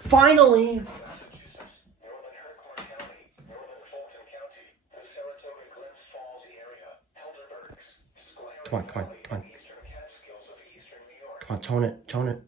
Finally! Come on, come on, come on. Come on, tone it, tone it.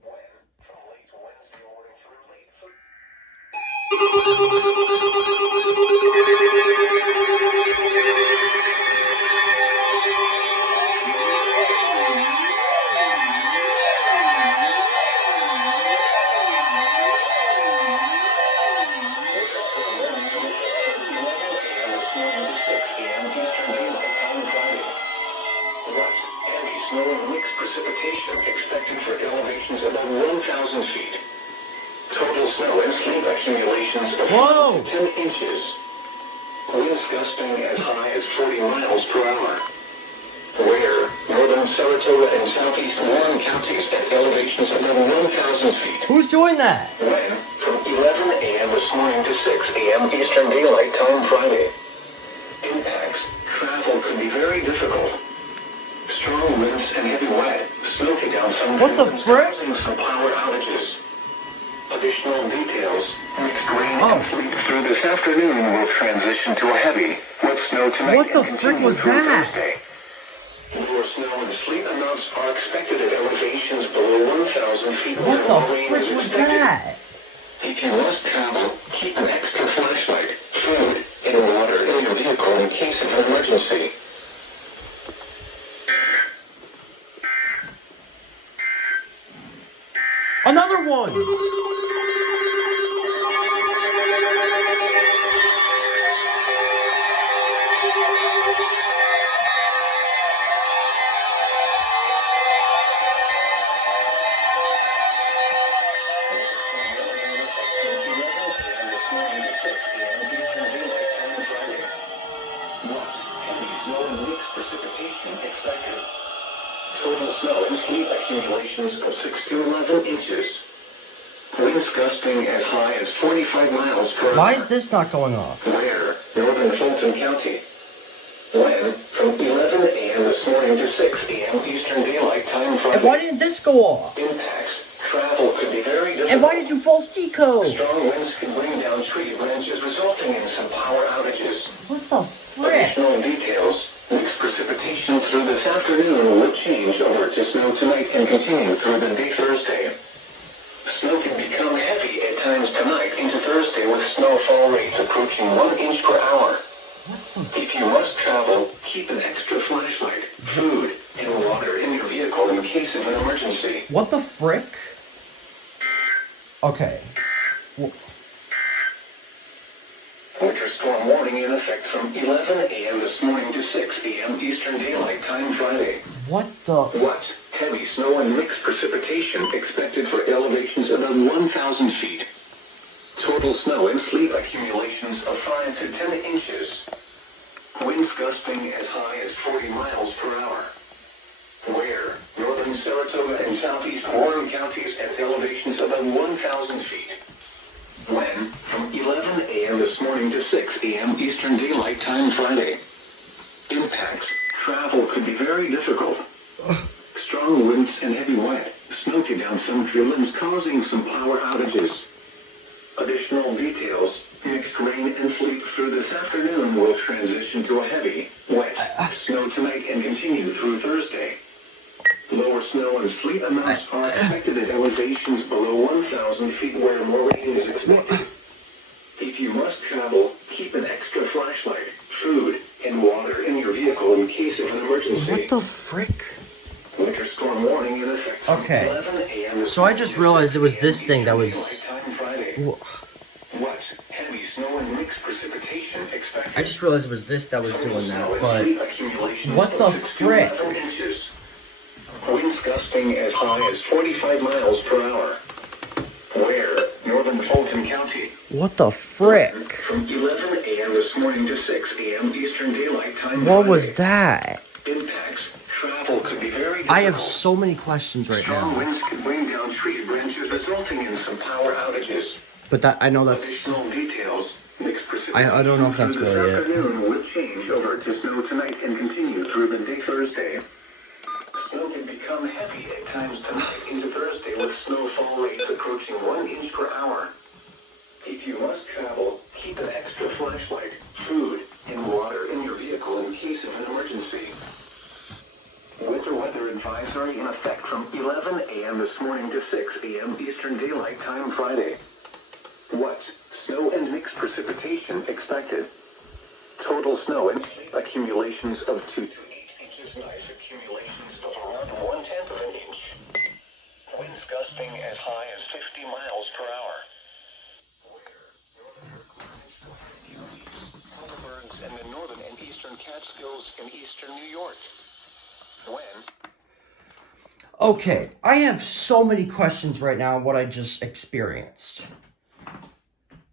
Snow and mixed precipitation expected for elevations above 1,000 feet. Total snow and sleet accumulations of 10 inches. Winds gusting as high as 40 miles per hour. Where northern Saratoga and southeast Warren counties at elevations above 1,000 feet. Who's doing that? When from 11 a.m. this morning to 6 a.m. Eastern Daylight Time Friday. Impacts. Travel could be very difficult. Strong winds and heavy wet, smoking down some What the frick? causing some power outages. Additional details. Mixed rain and sleet through this afternoon will transition to a heavy, wet snow tonight. What the frick was that? Thursday. Lower snow and sleet amounts are expected at elevations below 1,000 feet. What the frick was that? If you must travel, keep an extra flashlight, food, and water in your vehicle in case of an emergency. Another one! Total snow and sleet accumulations of 6 to 11 inches. Winds gusting as high as 45 miles per hour. Why is this not going off? Where? Northern Fulton County. When? From 11 a.m. this morning to 6 a.m. Eastern Daylight Time Friday. And why didn't this go off? Impacts. Travel could be very difficult. And why did you false decode? Strong winds can bring down tree branches, resulting in some power outages. What the frick? Additional details. Mixed precipitation through this afternoon will change over to snow tonight and continue through the day Thursday. Snow can become heavy at times tonight into Thursday with snowfall rates approaching 1 inch per hour. If you must travel, keep an extra flashlight, food, and water in your vehicle in case of an emergency. What the frick? Okay. Winter storm warning in effect from 11 a.m. this morning to 6 a.m. Eastern Daylight Time Friday. What the? What? Heavy snow and mixed precipitation expected for elevations above 1,000 feet. Total snow and sleet accumulations of 5 to 10 inches. Winds gusting as high as 40 miles per hour. Where? Northern Saratoga and southeast Warren counties at elevations above 1,000 feet. When? From 11 a.m. this morning to 6 a.m. Eastern Daylight Time Friday. Impacts. Travel could be very difficult. Strong winds and heavy wet, smoking down some tree limbs causing some power outages. Additional details. Mixed rain and sleet through this afternoon will transition to a heavy, wet snow tonight and continue through Thursday. Lower snow and sleet amounts are expected at elevations below 1,000 feet where more rain is expected. If you must travel, keep an extra flashlight, food, and water in your vehicle in case of an emergency. What the frick? Winter storm warning in effect. Okay. 11 a.m. So I just realized it was this thing that was... What? Heavy snow and mixed precipitation expected. I just realized it was this that was doing that, but... What the frick? Winds gusting as high as 45 miles per hour. Where? Northern Fulton County. What the frick? From 11 a.m. this morning to 6 a.m. Eastern Daylight Time. What was that? Impacts. Travel could be very difficult. I have so many questions right Strong now. winds can bring down tree branches, resulting in some power outages. But that, I know that's... Additional details. Mixed I don't know if that's really it. afternoon will change over to snow tonight and continue through the day Thursday. Snow can become heavy at times tonight into Thursday with snowfall rates approaching 1 inch per hour. advisory in effect from 11 a.m. this morning to 6 a.m. Eastern Daylight Time Friday. What? Snow and mixed precipitation expected. Total snow and accumulations of 2 to 8 inches. Nice accumulations of around 1/10 of an inch. Winds gusting as high as 50 miles per hour. And the northern and eastern Catskills in eastern New York. When? Okay, I have so many questions right now on what I just experienced.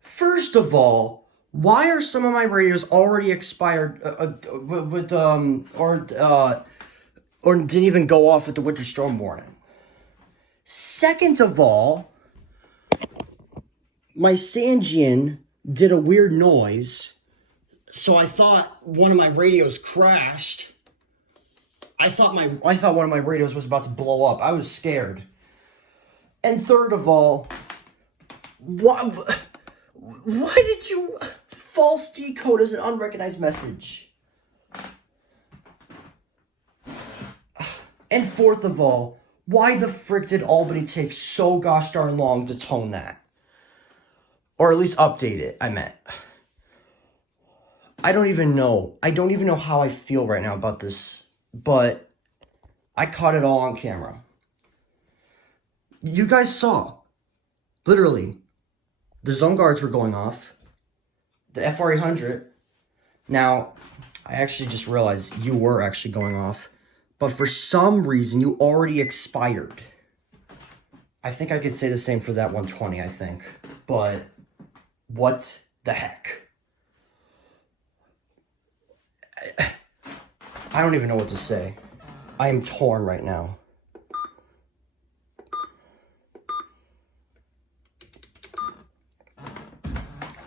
First of all, why are some of my radios already expired or didn't even go off with the winter storm warning? Second of all, my Sangean did a weird noise. So I thought one of my radios crashed. I thought one of my radios was about to blow up. I was scared. And third of all, why did you false decode as an unrecognized message? And fourth of all, why the frick did Albany take so gosh darn long to tone that? Or at least update it, I meant. I don't even know. I don't even know how I feel right now about this, but I caught it all on camera. You guys saw, literally, the zone guards were going off, the FR800. Now, I actually just realized you were actually going off, but for some reason, you already expired. I think I could say the same for that 120, I think, but what the heck? I don't even know what to say. I am torn right now.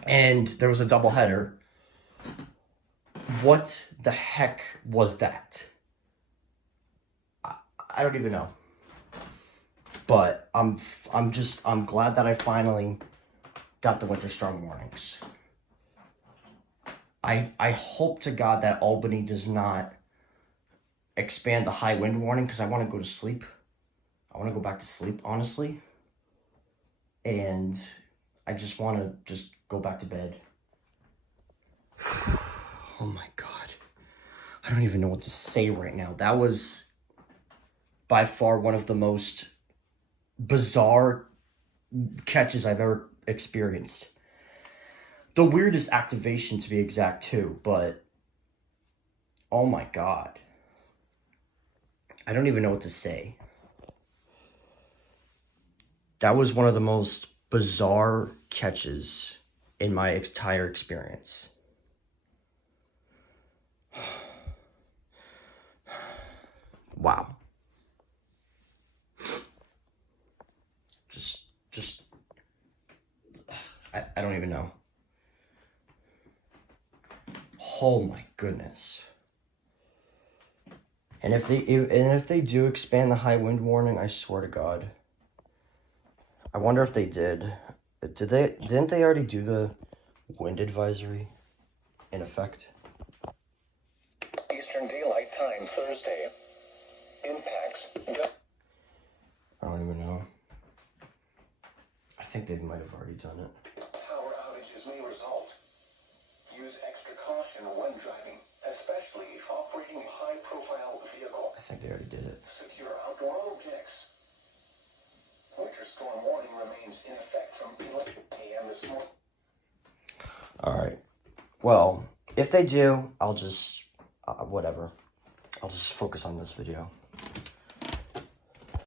And there was a double header. What the heck was that? I don't even know. But I'm glad that I finally got the winter storm warnings. I hope to God that Albany does not expand the high wind warning, because I want to go to sleep. I want to go back to sleep, honestly. And I just want to go back to bed. Oh my God. I don't even know what to say right now. That was by far one of the most bizarre catches I've ever experienced. The weirdest activation, to be exact, too, but oh my God. I don't even know what to say. That was one of the most bizarre catches in my entire experience. Wow. I don't even know. Oh my goodness. And if they do expand the high wind warning, I swear to God. I wonder if they did. Didn't they already do the wind advisory in effect? Eastern Daylight Time Thursday. Impacts. I don't even know. I think they might have already done it. Power outages may result. Use extra caution when driving, especially if operating a high-profile vehicle. I think they already did it. Secure outdoor objects. Winter storm warning remains in effect from 11 a.m. this morning. Alright. Well, if they do, I'll just... whatever. I'll just focus on this video.